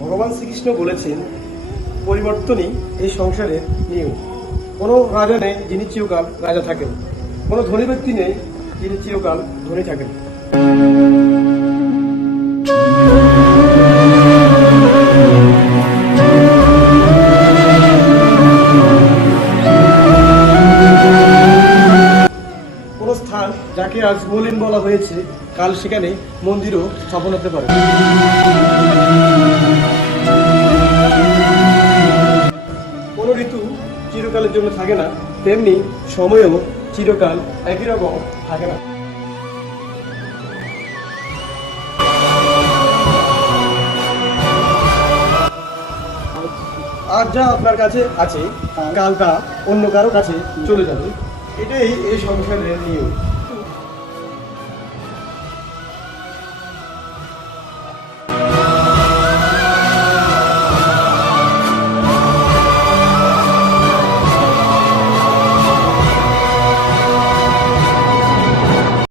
ভগবান শ্রীকৃষ্ণ বলেছেন পরিবর্তনই এই সংসারের নিয়ম। কোনো রাজা নেই যিনি চিরকাল রাজা থাকেন, কোনো ধনী ব্যক্তি নেই যিনি চিরকাল ধনী থাকেন। কোনো স্থান যাকে আজ মলিন বলা হয়েছে, কাল সেখানে মন্দিরও স্থাপন হতে পারে। কোনো ঋতু চিরকালের জন্য থাকে না, তেমনি সময়ও চিরকাল একই রকম থাকে না। আর যা আপনার কাছে আছে কাল তা অন্য কারো কাছে চলে যাবে। এটাই এই সংসারের নিয়ম।